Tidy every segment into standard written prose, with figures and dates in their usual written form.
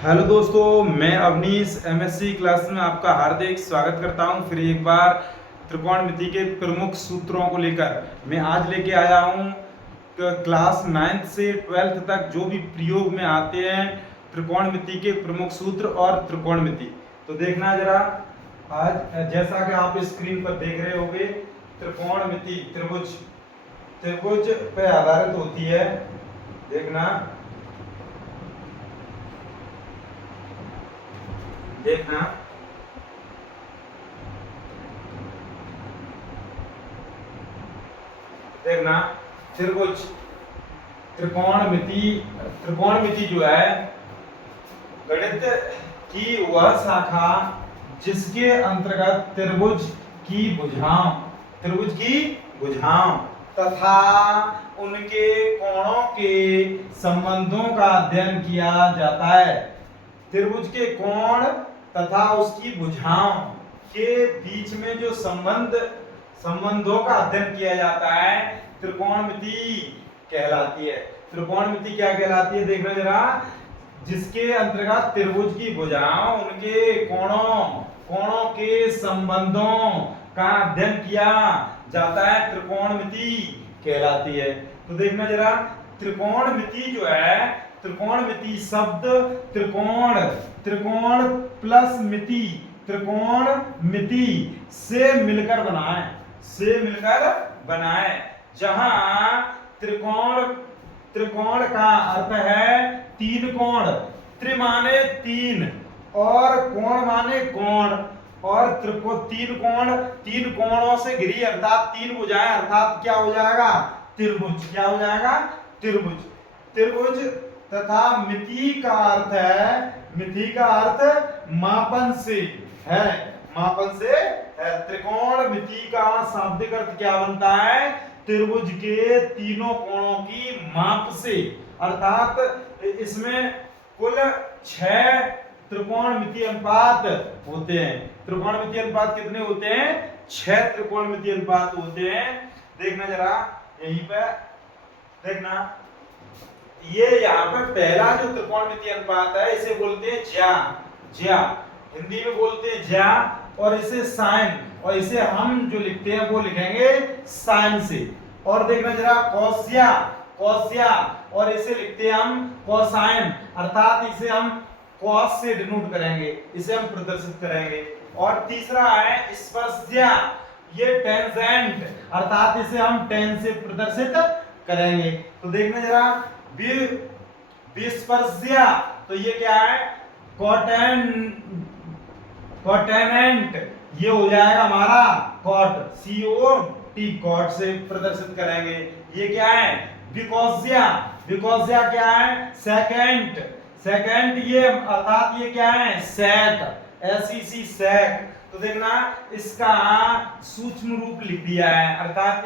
Hello दोस्तों, मैं Awanish MSc class में आपका हार्दिक स्वागत करता हूं। फिर एक बार त्रिकोणमिति के प्रमुख सूत्रों को लेकर मैं आज लेके आया हूं। क्लास 9th से 12th तक जो भी प्रयोग में आते हैं त्रिकोणमिति के प्रमुख सूत्र और त्रिकोणमिति, तो देखना जरा। आज जैसा कि आप स्क्रीन पर देख रहे होंगे, त्रिकोणमिति त्रिभुज पे आधारित होती है। देखना देखना देखना त्रिकोणमिति जो है गणित की वह शाखा जिसके अंतर्गत त्रिभुज की भुजाओं तथा उनके कोणों के संबंधों का अध्ययन किया जाता है। त्रिभुज के कोण तथा उसकी भुजाओं के बीच में जो संबंधों का अध्ययन किया जाता है, त्रिकोणमिति कहलाती है। त्रिकोणमिति क्या कहलाती है, देखना जरा। जिसके अंतर्गत त्रिभुज की भुजाओं उनके कोणों के संबंधों का अध्ययन किया जाता है, त्रिकोणमिति कहलाती है। तो देखना जरा, त्रिकोणमिति जो है, त्रिकोणमिति शब्द त्रिकोण प्लस मिति, त्रिकोणमिति से मिलकर बनाए, जहां त्रिकोण का अर्थ है तीन कोण। त्रि माने तीन और कोण माने कोण, और तीन कोणों से घिरी अर्थात तीन भुजाएं, अर्थात क्या हो जाएगा, त्रिभुज। क्या हो जाएगा, त्रिभुज। तथा मिति का अर्थ मापन से है। त्रिकोणमिति का शाब्दिक अर्थ क्या बनता है, त्रिभुज के तीनों कोणों की माप से। अर्थात इसमें कुल 6 त्रिकोणमिति अनुपात होते हैं। त्रिकोणमिति अनुपात कितने होते हैं, 6 त्रिकोणमिति अनुपात होते हैं। देखना जरा, यहीं पे देखना, ये यहाँ पे पहला जो त्रिकोणमिति अनुपात है इसे बोलते हैं ज्या, हिंदी में बोलते हैं ज्या, और इसे साइन, और इसे हम जो लिखते हैं वो लिखेंगे साइन से। और देखना जरा, कौस्या, और इसे लिखते हैं हम कोसाइन, अर्थात इसे हम कॉस से डिनोट करेंगे, इसे हम प्रदर्शित करेंगे। और तीसरा है स्पर्शज्या, ये टेंजेंट, अर्थात इसे हम टेन से प्रदर्शित करेंगे। तो देखना जरा, विस्पर्शज्या, तो ये क्या है, कोटेनेंट, ये हो जाएगा हमारा कॉट, COT, कॉट से प्रदर्शित करेंगे। ये क्या है, विकोज्या क्या है, सेकेंड, ये अर्थात ये क्या है, सेक, SEC, सेक। तो देखना, इसका सूक्ष्म रूप लिख दिया है, अर्थात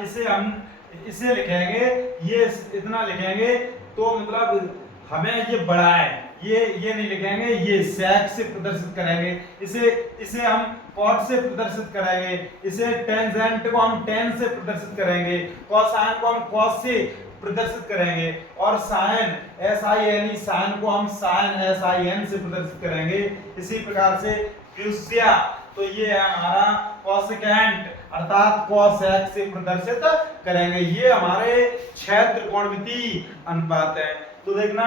इसे लिखेंगे, ये इतना लिखेंगे तो मतलब हमें ये बड़ा है, ये नहीं लिखेंगे, ये सेक से प्रदर्शित करेंगे, इसे हम कॉट से प्रदर्शित करेंगे, इसे टेंजेंट को हम टेन से प्रदर्शित करेंगे, कोसाइन को हम कॉस से प्रदर्शित करेंगे, और साइन SIN, साइन को हम साइन SIN से प्रदर्शित करेंगे। इसी प्रकार से व्युत्या, तो ये है हमारा कोसेकेंट, अर्थात कोसेक से प्रदर्शित करेंगे। ये हमारे 6 त्रिकोणमिति अनुपात है। तो देखना,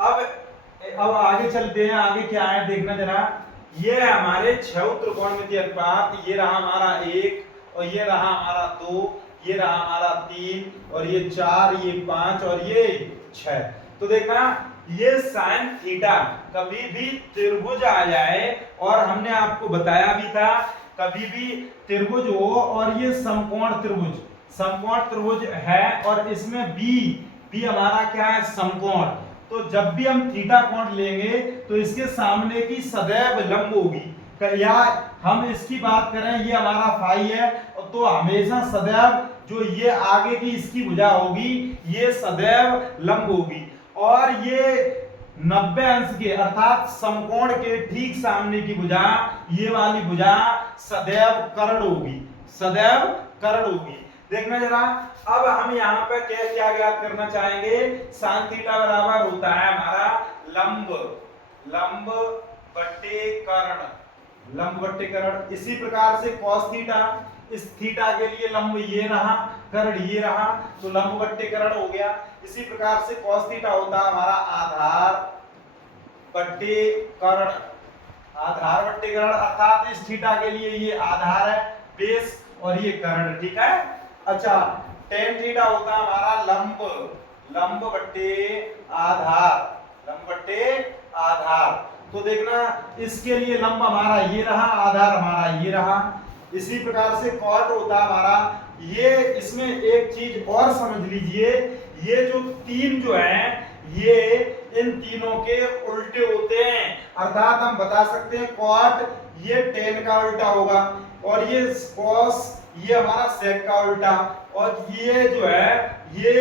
अब आगे चलते हैं, आगे क्या है देखना जरा। ये है हमारे 6 त्रिकोणमिति अनुपात, ये रहा हमारा 1, और ये रहा हमारा 2, ये रहा हमारा 3, और ये 4, ये 5, और ये 6। तो देखना, ये साइन थीटा, कभी भी त्रिभुज आ जाए, और हमने आपको बताया भी था, कभी भी त्रिभुज हो और ये समकोण त्रिभुज है, और इसमें बी हमारा क्या है, समकोण, तो जब भी हम थीटा कोण लेंगे तो इसके सामने की सदैव लंब होगी। या हम इसकी बात करें, ये हमारा फाई है, तो हमेशा सदैव जो ये आगे की इसकी भुजा होगी ये सदैव लंब होगी, और ये 90 अंश के अर्थात समकोण के ठीक सामने की भुजा, ये वाली भुजा सदैव कर्ण होगी। देखना जरा, अब हम यहाँ पे क्या ज्ञात करना चाहेंगे, साइन थीटा बराबर होता है हमारा लंब लंब बट्टे कर्ण, लंब बट्टे कर्ण। इसी प्रकार से cos थीटा, इस थीटा के लिए लंब ये रहा, कर्ण ये रहा, तो लंब बट्टे कर्ण हो गया। इसी प्रकार से cos थीटा होता है हमारा आधार बट्टे कर्ण, आधार बट्टे कर्ण, अर्थात इस थीटा के लिए ये आधार है बेस और ये कर्ण, ठीक है। अच्छा, tan थीटा होता है हमारा लंब, लंब बट्टे आधार, लंब बट्टे आधार। तो देखना इसके लिए लंब हमारा ये रहा, आधार हमारा ये रहा। इसी प्रकार से कॉट होता है हमारा ये, इसमें एक चीज और समझ लीजिए, ये जो तीन जो है ये इन तीनों के उल्टे होते हैं, अर्थात हम बता सकते हैं कॉट ये tan का उल्टा होगा और ये cos ये हमारा sec का उल्टा, और ये जो है ये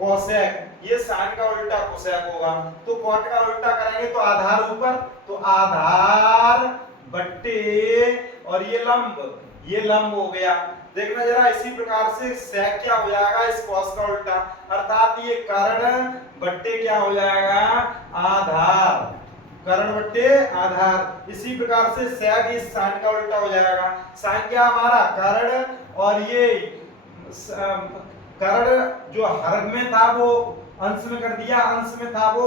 cosec ये sin का उल्टा cosec होगा। तो cot का उल्टा करेंगे तो आधार ऊपर, तो आधार बट्टे और ये लंब हो गया। देखना जरा इसी प्रकार से sec क्या हो जाएगा इस cos का उल्टा, अर्थात ये कर्ण बट्टे क्या हो जाएगा आधार, कर्ण बट्टे आधार। इसी प्रकार से sec इस sin का उल्टा हो जाएगा, sin क्या हमारा कर्ण और ये कर्ण जो हर में था वो अंश में कर दिया, अंश में था वो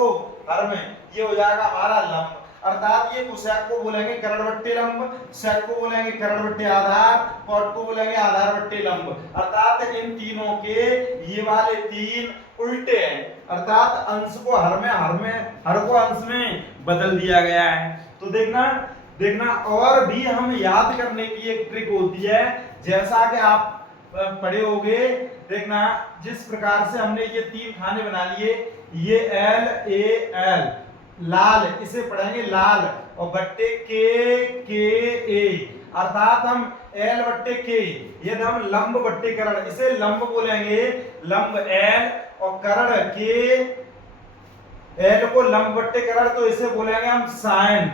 हर में, ये हो जाएगा हमारा लंब। अर्थात ये cosec को बोलेंगे कर्ण बट्टे लंब, sec को बोलेंगे कर्ण बट्टे आधार, cot को बोलेंगे आधार बट्टे लंब। अर्थात इन तीनों के ये वाले तीन उल्टे हैं, अर्थात अंश को हर में, हर को अंश में बदल दिया गया है। तो देखना और भी हम याद करने की एक ट्रिक होती है, जैसा कि आप पढ़े होंगे। देखना जिस प्रकार से हमने ये तीन खाने बना लिए, ये LAL लाल, इसे पढ़ेंगे लाल, और बट्टे के ए, अर्थात हम L बट्टे के, यदि हम लंब बट्टे कर्ण इसे लंब बोलेंगे, लंब L और कर्ण के, L को लंब बट्टे कर्ण तो इसे बोलेंगे हम sin,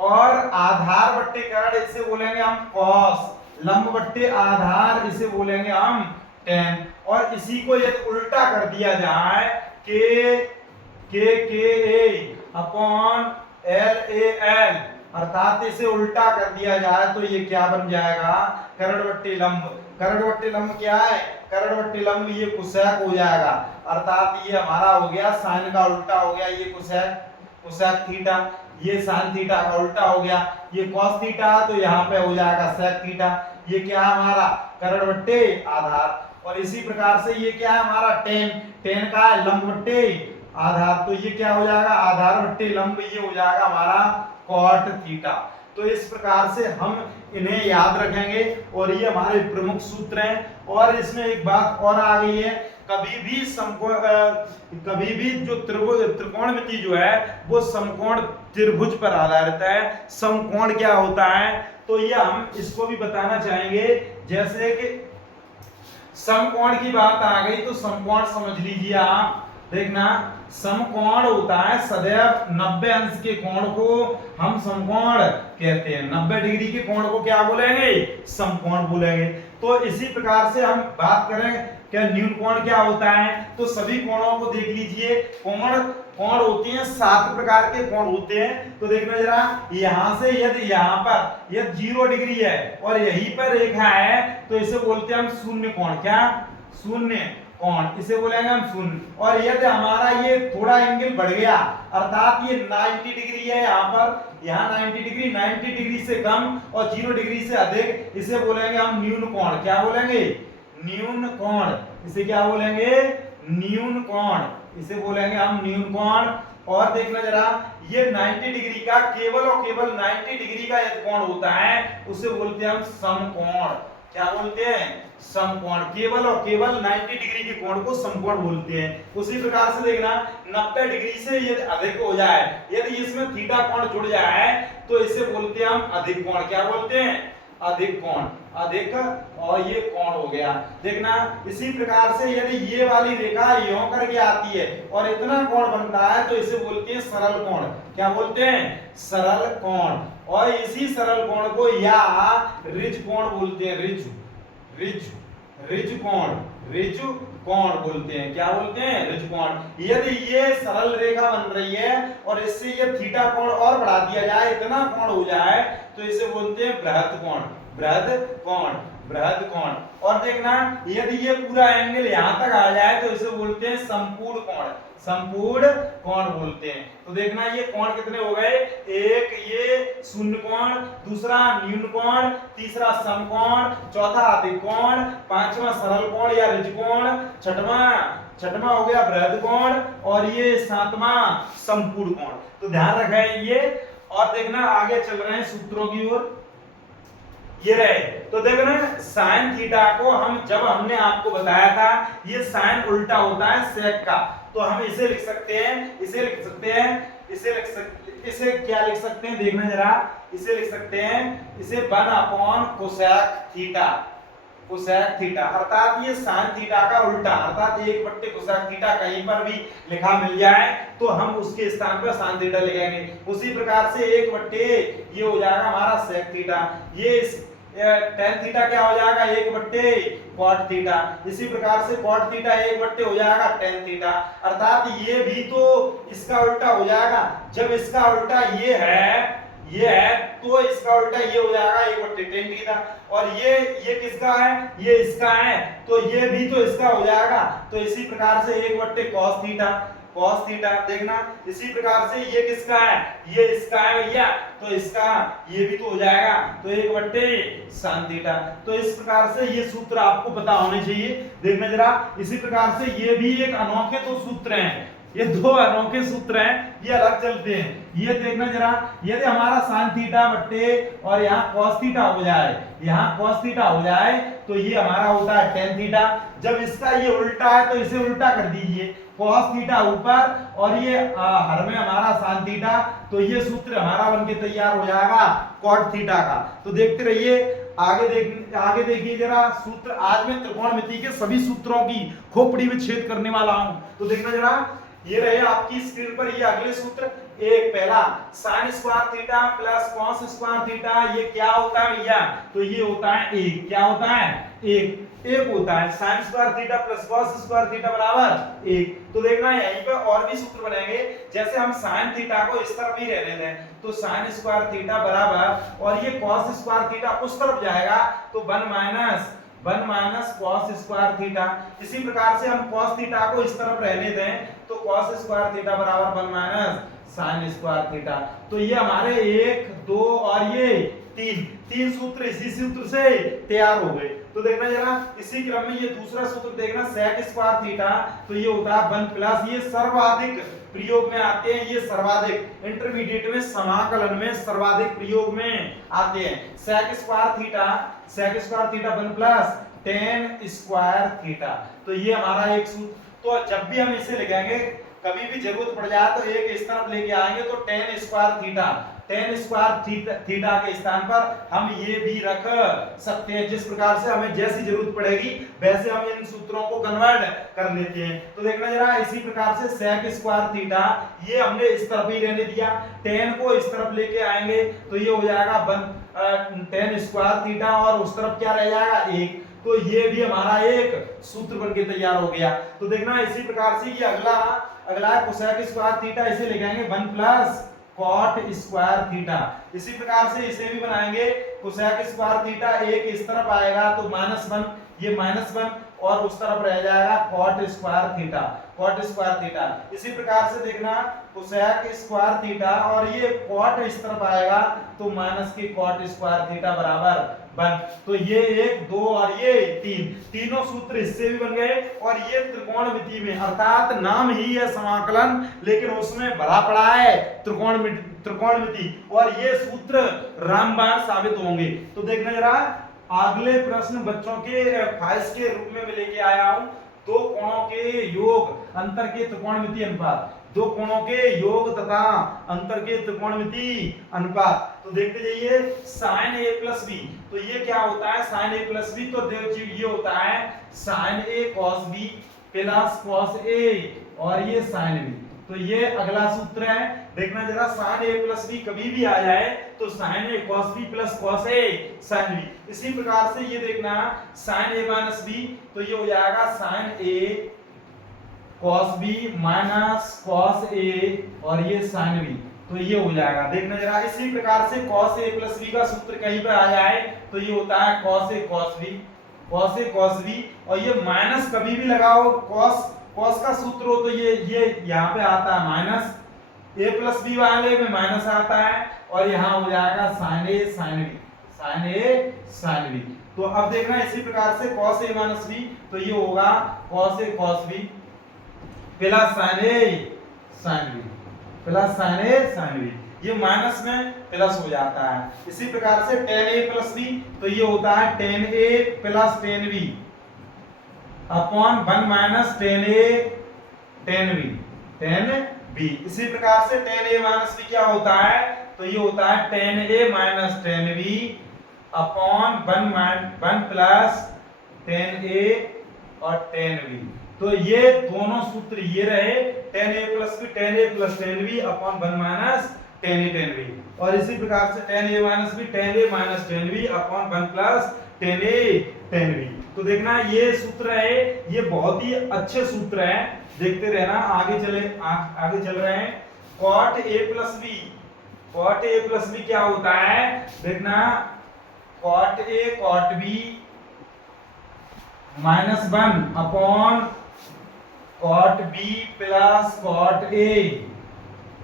और आधार बट्टे कर्ण इसे बोलेंगे हम cos, लंब बट्टे आधार इसे बोलेंगे हम tan। और इसी को यदि उल्टा कर दिया जाए के ए अपॉन LAL, अर्थात इसे उल्टा कर दिया जाए तो ये क्या बन जाएगा कर्ण बट्टे लंब। कर्ण बट्टे लंब क्या है, कर्ण बट्टे लंब ये cosec हो जाएगा, अर्थात ये हमारा हो गया sin का उल्टा हो गया, ये cosec थीटा, ये sin थीटा का उल्टा हो गया, ये cos थीटा तो यहाँ पे हो जाएगा sec थीटा। ये क्या है हमारा कर्ण बट्टे आधार। और इसी प्रकार से ये क्या है हमारा tan का है लंब बट्टे आधार, तो ये क्या हो जाएगा आधार बट्टे लंब, ये हो जाएगा हमारा cot थीटा। तो इस प्रकार से हम इन्हें याद रखेंगे और ये हमारे प्रमुख सूत्र हैं। और इसमें एक बात और आ गई है, कभी भी जो त्रिकोणमिति जो है वो समकोण त्रिभुज पर आधारित है। समकोण क्या होता है तो ये हम इसको भी बताना चाहेंगे, जैसे कि समकोण की बात आ गई तो समकोण समझ लीजिए आप। देखना समकोण होता है सदैव 90 अंश के कोण को हम समकोण कहते हैं, 90 डिग्री के कोण को क्या बोलेंगे समकोण बोलेंगे। तो इसी प्रकार से हम बात करें क्या न्यून कोण क्या होता है, तो सभी कोणों को देख लीजिए, कोण होते हैं 7 प्रकार के कोण होते हैं। तो देखना जरा यहां से यदि यहां पर यदि 0 डिग्री है और यहीं पर रेखा है तो इसे बोलते हैं हम शून्य कोण, क्या शून्य कोण, इसे बोलेंगे हम शून्य। और यदि हमारा ये थोड़ा एंगल बढ़ गया अर्थात ये 90 डिग्री है, यहाँ 90 डिग्री, 90 डिग्री से कम और 0 डिग्री से अधिक, इसे बोलेंगे हम न्यून कोण, क्या बोलेंगे न्यून कोण, इसे क्या बोलेंगे न्यून कोण, इसे बोलेंगे हम न्यून कोण। और देखना जरा ये 90 डिग्री का केवल और केवल 90 डिग्री का यदि कोण होता है उसे बोलते हैं हम समकोण, क्या बोलते हैं समकोण, केवल और केवल 90 डिग्री के कोण को समकोण बोलते हैं। उसी प्रकार से देखना 90 डिग्री से यदि अधिक हो जाए, यदि इसमें थीटा कोण जुड़ जाए तो इसे बोलते हैं हम अधिक कोण, क्या बोलते हैं अधिक कोण, अधिक, और ये कोण हो गया। देखना इसी प्रकार से यदि ये वाली रेखा यों करके आती है और इतना कोण बनता है तो इसे बोलते हैं सरल कोण, क्या बोलते हैं सरल कोण। और इसी सरल कोण को या रिज कोण बोलते हैं, रिज कोण, रिज कोण बोलते हैं। क्या बोलते हैं? ऋजुकोण। यदि ये सरल रेखा बन रही है और इससे ये थीटा कोण और बढ़ा दिया जाए, इतना कोण हो जाए, तो इसे बोलते हैं बृहद कोण। बृहद कोण, बृहद कोण। और देखना यदि ये पूरा एंगल यहां तक आ जाए तो इसे बोलते हैं संपूर्ण कोण। संपूर्ण कोण बोलते हैं। तो देखना ये कोण कितने हो गए? एक ये शून्य कोण, दूसरा न्यून कोण, तीसरा समकोण, चौथा अधिक कोण, पांचवा सरल कोण या ऋजुकोण, छठवां हो गया बृहद कोण और ये सातवां संपूर्ण कोण। तो ध्यान रखें ये। और देखना आगे चल रहे हैं सूत्रों की ओर। ये रहे तो देखना साइन थीटा को हम जब हमने आपको बताया था ये साइन उल्टा होता है सेक का, तो हम इसे लिख सकते हैं, इसे क्या लिख सकते हैं? देखना जरा, इसे लिख सकते हैं, इसे 1 upon cosec theta. Cosec theta अर्थात ये साइन थीटा का उल्टा, अर्थात 1 कोसेक थीटा कहीं पर भी लिखा मिल जाए तो हम उसके स्थान पर साइन थीटा लिखेंगे। उसी प्रकार से 1 ये हो जाएगा हमारा सेक थीटा, ये टेन थीटा क्या हो जाएगा? 1 कॉट थीटा। इसी प्रकार से कॉट थीटा 1 हो जाएगा टेन थीटा। अर्थात ये भी तो इसका उल्टा हो जाएगा। जब इसका उल्टा ये है तो इसका उल्टा ये हो जाएगा 1 टेन थीटा। और ये किसका है? ये इसका है, तो ये भी तो इसका हो जाएगा। तो इसी प्रकार से 1 कॉस थीटा, कॉस थीटा। देखना इसी प्रकार से ये किसका है? ये इसका है भैया, तो इसका ये भी तो हो जाएगा, तो 1 साइन थीटा। तो इस प्रकार से ये सूत्र आपको पता होने चाहिए। देखना जरा, इसी प्रकार से ये भी एक अनोखे दो सूत्र हैं, ये 2 अनोखे सूत्र हैं, ये अलग चलते हैं। ये देखना जरा, यदि हमारा साइन थीटा बट्टे और यहाँ कॉस थीटा हो जाए, यहाँ कॉस थीटा हो जाए तो ये हमारा होता है टेन थीटा। जब इसका ये उल्टा है तो इसे उल्टा कर दीजिए, कॉस थीटा ऊपर और ये हर में हमारा साइन थीटा, तो ये सूत्र हमारा बनके तैयार हो जाएगा कॉट थीटा का। तो देखते रहिए, आगे देखिए जरा सूत्र। आज मैं त्रिकोणमिति के सभी सूत्रों की खोपड़ी में छेद करने वाला हूं। तो देखना जरा, ये रहे आपकी स्क्रीन पर ये अगले सूत्र। एक पहला sine square theta plus cos square theta, ये क्या होता है भैया? तो ये होता है एक, क्या होता है? एक होता है। Sine square theta plus cos square theta बराबर 1। तो देखना यहीं पे और भी सूत्र बनेंगे। जैसे हम साइन थीटा को इस तरफ ही रहने दें तो साइन स्क्वायर थीटा बराबर, और ये कॉस स्क्वायर थीटा उस तरफ जाएगा तो 1 माइनस कॉस स्क्वायर थीटा। इसी प्रकार से हम कॉस थीटा को इस तरफ रहने दें तो कॉस स्क्वायर थीटा बराबर 1 माइनस साइन स्क्वायर थीटा। तो ये हमारे 1, 2 और ये 3 सूत्र इसी सूत्र से तैयार हो गए। तो देखना जरा, इसी क्रम में ये दूसरा सूत्र देखना, सेक स्क्वायर थीटा, तो ये होता है 1 प्लस, ये सर्वाधिक प्रयोग में आते हैं, ये सर्वाधिक इंटरमीडिएट में समाकलन में सर्वाधिक प्रयोग में आते हैं। Sec square theta 1 plus tan square theta. तो ये हमारा एक सूत्र। तो जब भी हम इसे लिखेंगे, कभी भी जरूरत पड़ जाए तो एक इस तरफ लेके आएंगे तो टेन स्क्वायर थीटा के स्थान पर हम ये भी रख सकते हैं। जिस प्रकार से हमें जैसी जरूरत पड़ेगी वैसे हम इन सूत्रों को कन्वर्ट कर लेते हैं। तो देखना जरा, इसी प्रकार से सेक स्क्वायर थीटा ये हमने इस तरफ ही रहने दिया, टेन को इस तरफ लेके आएंगे तो ये हो जाएगा टेन स्क्वायर थीटा और उस तरफ क्या रह जाएगा 1। तो ये भी हमारा एक सूत्र बनके तैयार हो गया। तो देखना इसी प्रकार से ये अगला है कोसेक स्क्वायर थीटा, इसे लिखेंगे 1 प्लस कॉट स्क्वायर थीटा। इसी प्रकार से इसे भी बनाएंगे, कोसेक स्क्वायर थीटा एक इस तरफ आएगा तो -1, ये -1 और उस तरफ रह जाएगा कॉट स्क्वायर थीटा। इसी प्रकार से देखना कोसेक स्क्वायर थीटा और ये कॉट इस तरफ आएगा तो माइनस के कॉट स्क्वायर थीटा बराबर 1। तो ये 1, 2 और ये 3, तीनों सूत्र इससे भी बन गए। और ये त्रिकोणमिति में, अर्थात नाम ही है समाकलन लेकिन उसमें भरा पड़ा है त्रिकोणमिति, और ये सूत्र रामबाण साबित होंगे। तो देखना जरा, अगले प्रश्न बच्चों के ख्वाहिश के रूप में मैं लेके आया हूं, 2 कोणों के योग अंतर के त्रिकोणमिति अनुपात, 2 कोणों के योग तथा अंतर के त्रिकोणमिति अनुपात। तो देखते जाइए, sin a प्लस b, तो ये क्या होता है sin a प्लस b? तो ये होता है sin a cos b plus cos a और ये sin b। तो ये अगला सूत्र है। देखना जरा, साइन ए प्लस बी कभी भी आ जाए तो sign A cos B plus cos A sine B. इसी प्रकार से ये देखना साइन ए माइनस बी, तो ये हो जाएगा sign A cos B minus cos A और ये साइन बी, तो ये हो जाएगा। देखना जरा, इसी प्रकार से कॉस ए प्लस बी का सूत्र कहीं पे आ जाए तो ये होता है cos A cos B, cos A cos B, और ये माइनस कभी भी लगाओ, कॉस का सूत्र हो तो ये यहाँ पे आता है माइनस, ए प्लस बी वाले में माइनस आता है, और यहाँ हो जाएगा साइन ए साइन बी, साइन ए साइन बी। तो अब देखना इसी प्रकार से कॉस ए माइनस बी, तो ये होगा cos A cos B plus sign A sine B, plus sign A sine B, ये माइनस में प्लस हो जाता है। इसी प्रकार से टेन ए प्लस बी, तो ये होता है tan A plus tan B upon 1 minus tan A tan B, tan B. इसी प्रकार से टेन ए माइनस बी क्या होता है, तो ये होता है tan A minus tan B upon 1 plus tan A और टेन बी। तो ये दोनों सूत्र ये रहे, tan A plus B tan A plus tan B upon 1 minus tan A tan B, और इसी प्रकार से tan A minus B tan A minus tan B upon 1 plus tan A tan B. तो देखना ये सूत्र है, ये बहुत ही अच्छे सूत्र है, देखते रहना, आगे चल रहे हैं। Cot A plus B, cot A plus B क्या होता है, देखना cot A cot B minus 1 upon cot B plus cot A.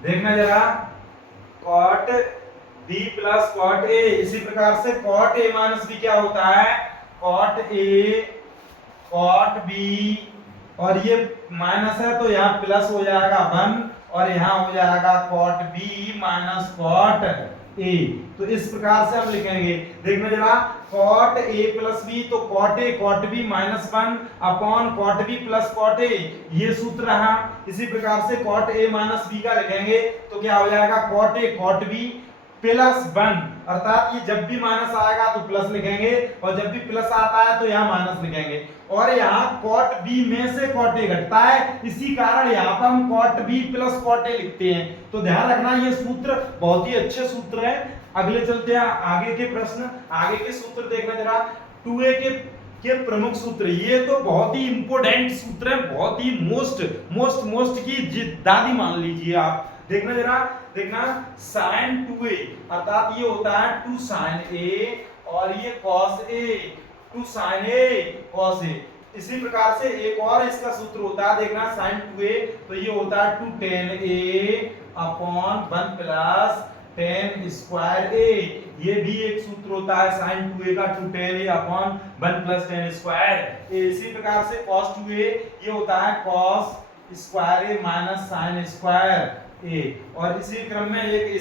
देखना जरा, cot B plus cot A. इसी प्रकार से कॉट ए माइनस बी क्या होता है, कॉट ए कॉट बी, और ये माइनस है तो यहाँ प्लस हो जाएगा 1, और यहाँ हो जाएगा cot B minus cot A. तो इस प्रकार से हम लिखेंगे। देखना जरा, कॉट ए प्लस बी, तो cot A cot B minus 1 upon cot B plus cot A, ये सूत्र रहा। इसी प्रकार से कॉट ए माइनस बी का लिखेंगे तो क्या हो जाएगा, cot A cot B plus 1, अर्थात ये जब भी माइनस आएगा तो प्लस लिखेंगे, और जब भी प्लस आता है तो यहाँ माइनस लिखेंगे, और यहाँ कॉट बी में से कॉट ए घटता है, इसी कारण यहाँ पर हम cot B plus cot A लिखते हैं। तो ध्यान रखना, ये सूत्र बहुत ही अच्छे सूत्र है। अगले चलते हैं आगे के प्रश्न, आगे के सूत्र देखना जरा, 2a के प्रमुख सूत्र, ये तो बहुत ही इंपोर्टेंट सूत्र है, बहुत ही मोस्ट की दादी मान लीजिए आप। देखना जरा, देखना sin 2a, अर्थात ये होता है 2 sin a, और ये cos a, 2 sin a cos a। इसी प्रकार से एक और इसका सूत्र होता है, देखना sin 2a, तो ये होता है 2 tan a upon 1 plus tan square a। ये भी एक सूत्र होता है sin 2a का, 2 tan a upon 1 plus tan square a। इसी प्रकार से cos 2a, ये होता है cos square a minus sin square A. और इसी क्रम में एक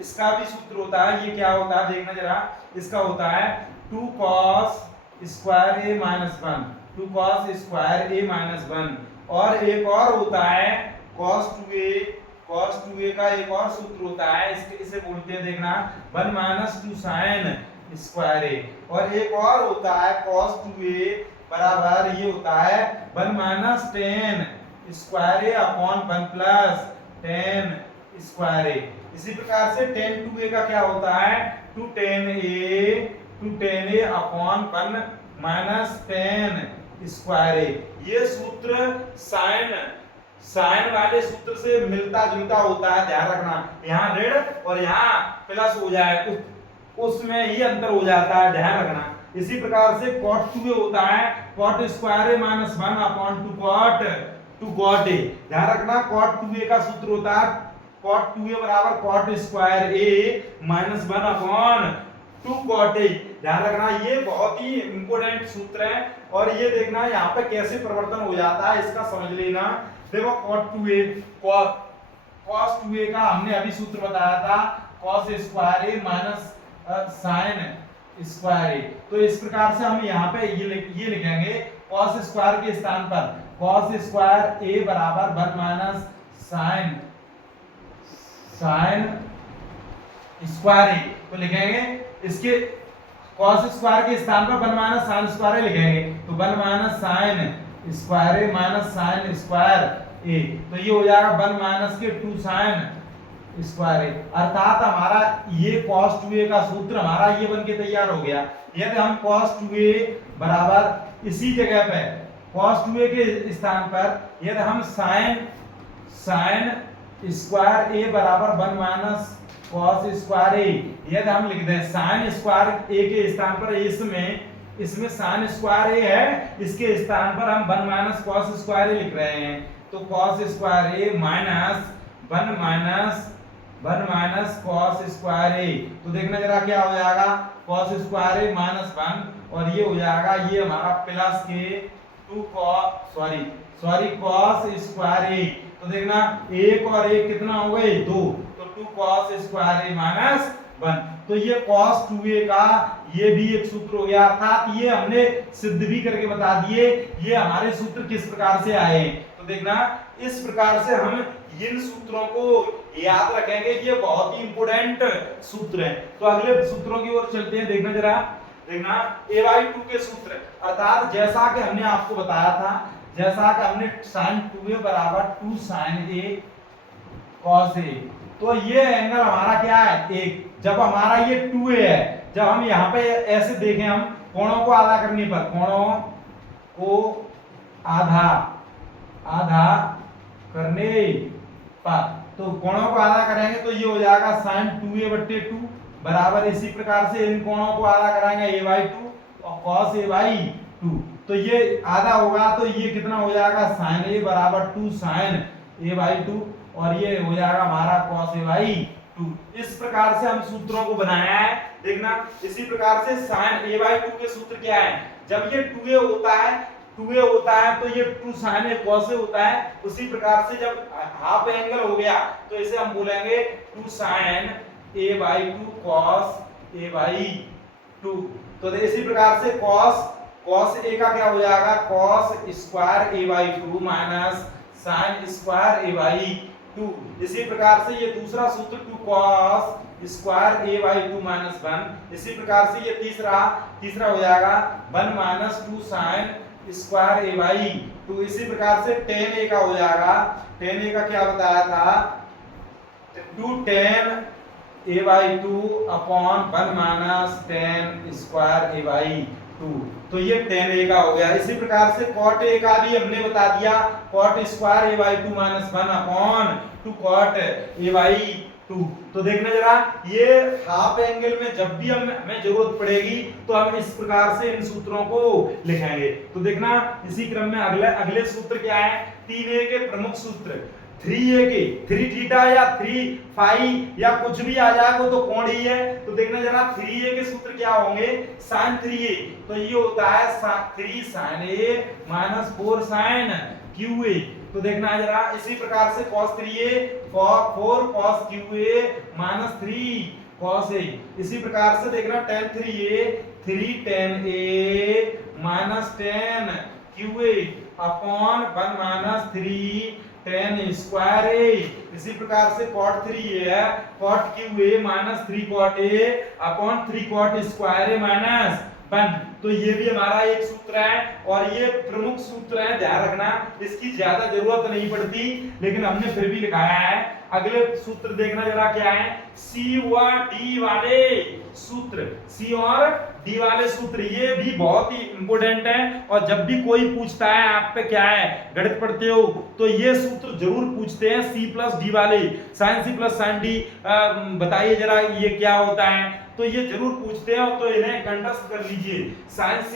इसका भी सूत्र होता है, ये क्या होता है, देखना जरा, इसका होता है 2 cos स्क्वायर ए माइनस 1, 2 cos स्क्वायर ए माइनस 1। और एक और होता है cos 2a का एक और सूत्र होता है, इसे बोलते हैं, देखना 1 माइनस 2 sin स्क्वायर ए। और एक और होता है cos 2a बराबर, ये होता है 1 माइनस tan स्क्वायर ए अपॉन 1 प्लस tan स्क्वायर ए। इसी प्रकार से tan 2a का क्या होता है, 2 tan a upon 1 minus tan square A. ये सूत्र साइन वाले सूत्र से मिलता जुलता होता है, ध्यान रखना, यहाँ ऋण और यहाँ प्लस हो जाए, उसमें ही अंतर हो जाता है, ध्यान रखना। इसी प्रकार से cot 2a होता है cot square a minus 1 upon 2 cot a। ध्यान रखना, cot 2a का सूत्र होता है cot 2a बराबर cot square a minus 1 upon 2 cot a। ध्यान रखना, ये बहुत ही इंपोर्टेंट सूत्र है, और ये देखना यहाँ पे कैसे परिवर्तन हो जाता है, इसका समझ लेना। देखो cos 2a का हमने अभी सूत्र बताया था cos square a minus sin square a। तो इस प्रकार से हम यहाँ पे ये लिखेंगे, cos स्क्वायर के स्थान पर cos स्क्वायर a बराबर 1 माइनस sin स्क्वायर a, तो लिखेंगे इसके cos स्क्वायर के स्थान पर 1 माइनस sin स्क्वायर a लिखेंगे, तो 1 minus sin square a minus sin square A, तो ये हो जाएगा 1 माइनस के 2 साइन स्क्वायर ए। अर्थात हमारा ये cos 2a का सूत्र हमारा ये बन के तैयार हो गया। यदि हम cos 2a बराबर इसी जगह पे cos 2a के स्थान पर यदि हम साइन स्क्वायर ए बराबर 1 माइनस cos स्क्वायर ए, यदि हम लिख दें साइन स्क्वायर ए के स्थान पर इसमें साइन स्क्वायर ए है, इसके स्थान पर हम 1 माइनस cos स्क्वायर ए लिख रहे हैं। तो cos square A minus 1 minus cos square A, तो देखना जरा क्या हो जाएगा, cos स्क्वायर ए माइनस 1 और ये हो जाएगा ये हमारा प्लस के 2 cos स्क्वायर ए। तो देखना 1 और 1 कितना हो गए 2, तो 2 cos स्क्वायर ए माइनस 1। तो ये cos 2a का ये भी एक सूत्र हो गया। अर्थात ये हमने सिद्ध भी करके बता दिए ये हमारे सूत्र किस प्रकार से आए हैं। तो देखना इस प्रकार से हम इन सूत्रों को याद रखेंगे, ये बहुत ही इंपॉर्टेंट सूत्र हैं। तो अगले सूत्रों की ओर चलते हैं। देखना जरा, देखना a/2 के सूत्र, अर्थात जैसा कि हमने आपको बताया था, जैसा कि हमने sin 2a बराबर 2 sin a cos a, तो ये एंगल हमारा क्या है 1। जब हमारा ये 2a है, जब हम यहाँ पे ऐसे देखें, हम कोणों को आधा करने पर, कोणों को आधा करने पर, तो कोणों को आधा करेंगे तो ये हो जाएगा sin 2a/2 बराबर, इसी प्रकार से इन कोणों को आधा कराएंगे a/2 और cos a/2, तो ये आधा होगा तो ये कितना हो जाएगा sin a बराबर 2 sin a/2 और ये हो जाएगा हमारा cos a/2। इस प्रकार से हम सूत्रों को बनाया है। देखना इसी प्रकार से sin a/2 के सूत्र क्या है, जब ये 2a होता है तो ये 2 sin a cos a होता है। उसी प्रकार से जब हाफ एंगल हो गया तो इसे हम बोलेंगे 2 sin a/2 cos a/2। तो इसी प्रकार से cos a का क्या हो जाएगा cos square a/2 minus sin square a/2। इसी प्रकार से ये दूसरा सूत्र 2 cos स्क्वायर a/2 माइनस 1। इसी प्रकार से ये तीसरा हो जाएगा 1 माइनस 2 sin स्क्वायर a/2। इसी प्रकार से tan a का हो जाएगा, tan a का क्या बताया था 2 tan a/2 upon 1 minus tan square a/2। तो ये tan a का हो गया। इसी प्रकार से cot a का भी हमने बता दिया, cot square a/2 minus 1 upon 2 cot a/2। तो देखना जरा ये हाफ एंगल में जब भी हमें जरूरत पड़ेगी तो हम इस प्रकार से इन सूत्रों को लिखेंगे। तो देखना इसी क्रम में अगले सूत्र क्या है, 3a के प्रमुख सूत्र 3a के 3 थीटा या 3 फाई या कुछ भी आ जाएगा तो कोण ही है। तो देखना जरा 3a के सूत्र क्या होंगे sin 3a, तो ये होता है 3 sin a minus 4 sin qa। तो देखना है जरा इसी प्रकार से cos 3a 4 cos qa minus 3 cos a। इसी प्रकार से देखना tan 3a 3 tan a minus tan qa upon 1 minus 3 tan square a। इसी प्रकार से cot 3a है cot qa minus 3 cot a upon 3 cot square a minus 1। तो ये भी हमारा एक सूत्र है और ये प्रमुख सूत्र है, ध्यान रखना इसकी ज्यादा जरूरत नहीं पड़ती लेकिन हमने फिर भी लिखाया है। अगले सूत्र देखना जरा क्या है, C और D वाले सूत्र, C और D वाले सूत्र ये भी बहुत ही इंपॉर्टेंट है और जब भी कोई पूछता है आप पे क्या है गणित पढ़ते हो तो ये सूत्र जरूर पूछते हैं। C प्लस D वाले sin C plus sin D बताइए जरा ये क्या होता है, तो ये जरूर पूछते हैं तो इन्हें कंठस्थ कर लीजिए। sin C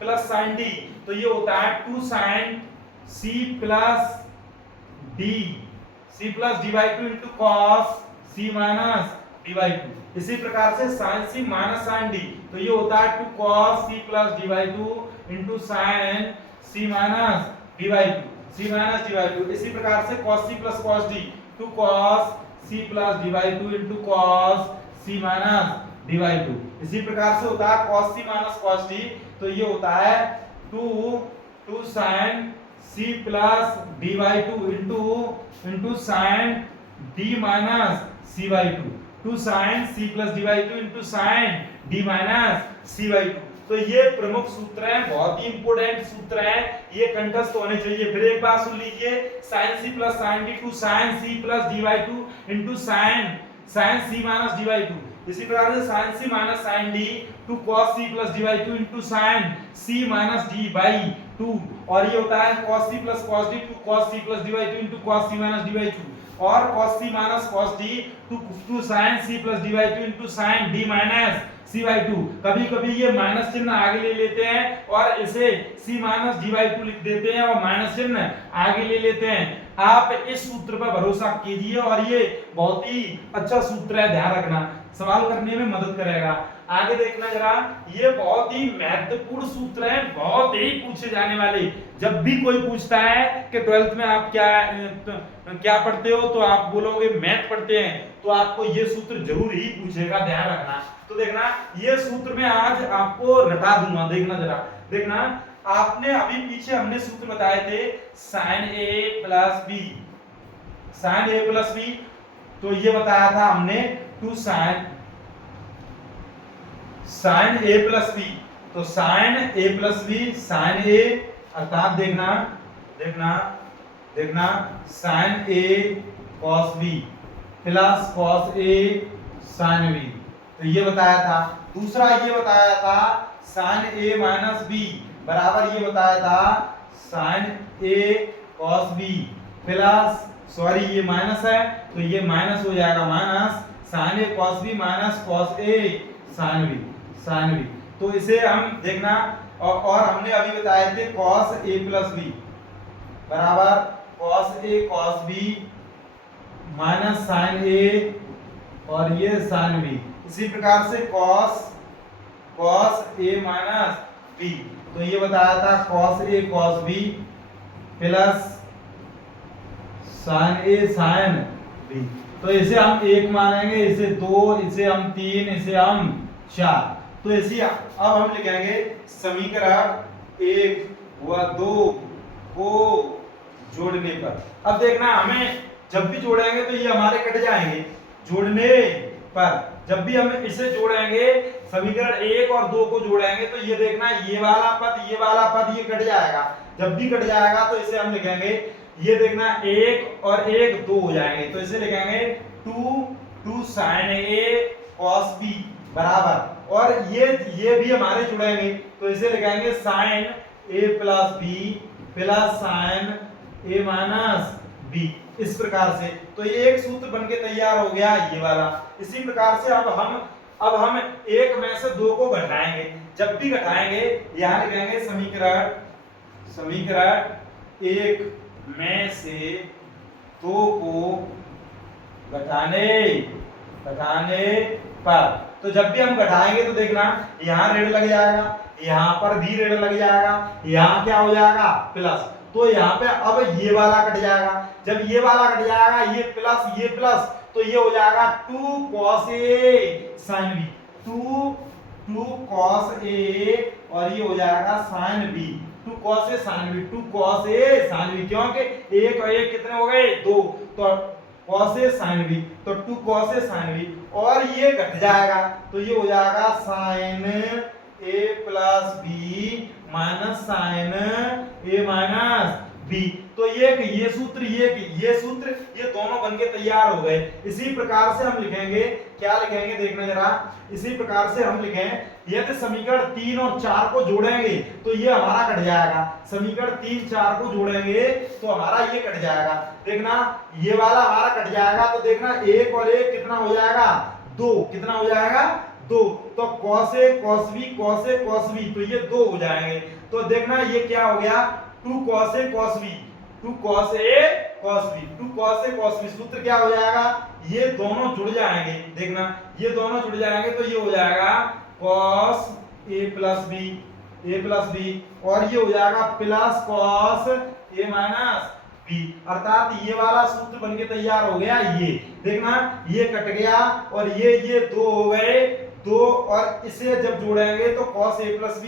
plus sin D तो ये होता है 2 sin C plus D C plus d/2 into cos C minus d/2। इसी प्रकार से sin C minus sin D तो ये होता है 2 cos C plus d/2 into sin C minus d/2। इसी प्रकार से cos C plus cos D 2 cos C plus d/2 into cos C minus d/2। इसी प्रकार से होता है cos C minus cos D तो ये होता है 2 sin C plus d/2 into sin D minus c/2 2 sin C plus d/2 into sin D minus c/2। तो ये प्रमुख सूत्र हैं, बहुत ही इंपॉर्टेंट सूत्र हैं, ये कंठस्थ होने चाहिए। फिर एक बात सुन लीजिए, sin c plus sin d to sin c plus d by 2 into sin c minus d by 2। इसी प्रकार से sin c minus sin d to cos c plus d by 2 into sin c minus d by 2, और ये होता है cos c plus cos d to cos c plus d by 2 into cos c minus d by 2, और cos c minus cos d to sin c plus d by 2 into sin d minus c by 2। कभी कभी ये minus चिन्ह आगे ले लेते हैं और इसे c minus d by 2 लिख देते हैं और माइनस चिन्ह आगे ले लेते हैं। आप इस सूत्र पर भरोसा कीजिए और ये बहुत ही अच्छा सूत्र है, ध्यान रखना, सवाल करने में मदद करेगा। आगे देखना जरा, ये बहुत ही महत्वपूर्ण सूत्र है, बहुत ही पूछे जाने वाले। जब भी कोई पूछता है कि 12th में आप क्या पढ़ते हो, तो आप बोलोगे मैथ पढ़ते हैं, तो आपको ये सूत्र जरूर ही पूछेगा, ध्यान रखना। तो देखना, ये सूत्र में आज आपको रटा दूंगा, देखना जरा, देखना, आपने अभी पीछे हमने सूत्र बताए थे sin a plus b, sin a plus b, तो ये बताया था हमने to sin a plus b, तो sin a plus b sin a, अर्थात देखना देखना देखना sin a cos b plus cos a sin b, तो ये बताया था। दूसरा ये बताया था sin a minus b बराबर, ये बताया था sin a cos b plus, sorry ये माइनस है तो ये माइनस हो जाएगा, minus sin a cos b minus cos a sin b। तो इसे हम देखना, और हमने अभी बताए थे cos a plus b बराबर cos a cos b minus sin a और ये sin b। इसी प्रकार से cos a माइनस b, तो ये बताया था cos a cos b plus sin a sin b। तो इसे हम 1 मानेंगे, इसे 2, इसे हम 3, इसे हम 4। तो इसी अब हम लिखेंगे समीकरण 1 व 2 को जोड़ने पर। अब देखना, हमें जब भी जोड़ेंगे तो ये हमारे कट जाएंगे, जोड़ने पर जब भी हम इसे जोड़ेंगे, समीकरण 1 और 2 को जोड़ेंगे, तो ये देखना, ये वाला पद ये कट जाएगा। जब भी कट जाएगा तो इसे हम लिखेंगे, ये देखना 1 और 1 2 हो जाएंगे, तो इसे लिखेंगे 2 sin a cos b बराबर, और ये भी हमारे जुड़ेंगे, तो इसे लिखेंगे sin a plus b plus sin a minus b, इस प्रकार से। तो ये एक सूत्र बनके तैयार हो गया, ये वाला। इसी प्रकार से अब हम 1 में से 2 को घटाएंगे। जब भी घटाएंगे, यहां लिखेंगे समीकरण 1 में से 2 को घटाने पर, तो जब भी हम घटाएंगे तो देखना, यहाँ ऋण लग जाएगा, यहाँ पर भी ऋण लग जाएगा, यहाँ क्या हो जाएगा प्लस, तो यहाँ पे अब ये वाला कट जाएगा। जब ये वाला कट जाएगा, ये प्लस, तो ये हो जाएगा 2 cos a sin b, 2 cos a, और ये हो जाएगा sin b, 2 cos a sin b, 2 cos a sin b, क्योंकि 1 और 1 कितने हो गए 2, तो cos a sin b, तो 2 cos a sin b, और ये घट जाएगा, तो ये हो जाएगा sin a plus b minus sin a minus b। तो ये सूत्र ये दोनों बनके तैयार हो गए। इसी प्रकार से हम लिखेंगे, क्या लिखेंगे देखना जरा, इसी प्रकार से हम लिखें, यदि समीकरण 3 और 4 को जोड़ेंगे तो ये हमारा कट जाएगा, समीकरण 3 4 को जोड़ेंगे तो हमारा ये कट जाएगा। देखना, ये वाला हमारा कट जाएगा, तो देखना 1 और 1 कितना हो जाएगा 2, कितना हो जाएगा 2, तो cos a cos b, तो ये 2 हो जाएंगे। तो देखना, ये क्या हो गया 2 cos a cos b, 2 cos a cos b, सूत्र क्या हो जाएगा, ये दोनों जुड़ जाएंगे। देखना, ये दोनों जुड़ जाएंगे, तो ये हो जाएगा cos a plus b, और ये हो जाएगा plus cos a minus b, अर्थात ये वाला सूत्र बनके तैयार हो गया। ये देखना, ये कट गया और ये 2 हो गए 2, और इसे जब जोड़ेंगे तो cos a plus b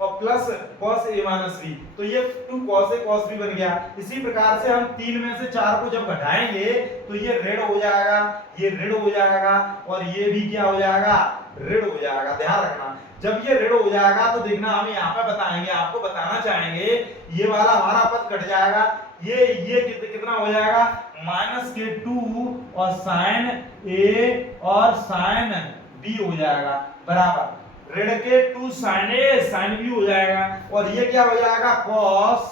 और plus cos a minus b, तो ये 2 cos a cos b बन गया। इसी प्रकार से हम 3 में से 4 को जब घटाएंगे तो ये ऋण हो जाएगा, ये ऋण हो जाएगा, और ये भी क्या हो जाएगा ऋण हो जाएगा, ध्यान रखना। जब ये ऋण हो जाएगा तो देखना हम यहाँ पे बताएंगे, आपको बताना चाहेंगे, ये वाला हमारा पद कट जाएगा, ये कितना हो जाएगा -k2 और साइन a और साइन b हो जाएगा बराबर ऋण के 2 साइन a साइन b हो जाएगा, और ये क्या हो जाएगा cos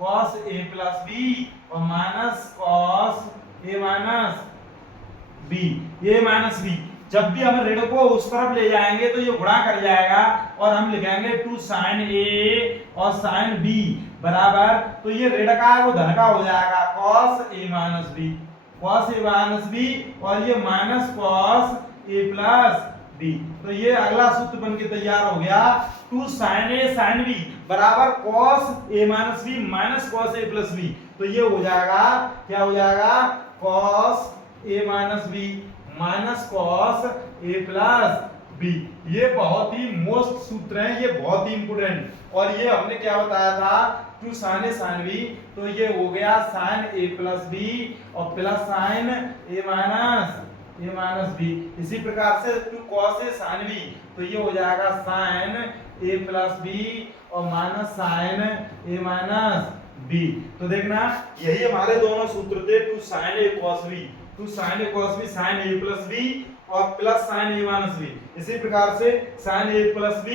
a प्लस b और minus cos a minus b। जब भी हम ऋण को उस तरफ ले जाएंगे तो ये गुणा कर जाएगा और हम लिखेंगे 2 साइन a और साइन b बराबर, तो ये ऋण का है वो धन का हो जाएगा cos a माइनस b और ये minus cos a plus b। तो ये अगला सूत्र बन के तैयार हो गया 2 साइन a साइन b बराबर cos a minus b minus cos a plus b। तो ये हो जाएगा, क्या हो जाएगा cos a minus b minus cos a plus b। ये बहुत ही मोस्ट सूत्र है, ये बहुत ही इंपोर्टेंट, और ये हमने क्या बताया था 2 साइन a साइन b, तो ये हो गया साइन a प्लस b और plus sine a minus b। इसी प्रकार से 2 cos a साइन b, तो ये हो जाएगा साइन a प्लस b और minus sine a minus b। तो देखना यही हमारे दोनों सूत्र थे 2 sine a cos b, 2 sine a cos b sine a plus b और plus sine a minus b। इसी प्रकार से साइन a प्लस b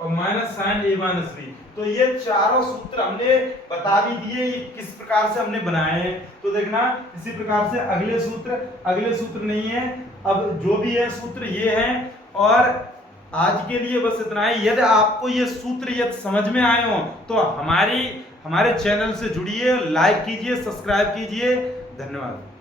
और minus sine a minus b। तो ये चारों सूत्र हमने बता भी दिए ये किस प्रकार से हमने बनाए हैं। तो देखना इसी प्रकार से अगले सूत्र नहीं है, अब जो भी है सूत्र ये है। और आज के लिए बस इतना ही। यदि आपको ये सूत्र यदि समझ में आए हो तो हमारे चैनल से जुड़िए, लाइक कीजिए, सब्सक्राइब कीजिए। धन्यवाद।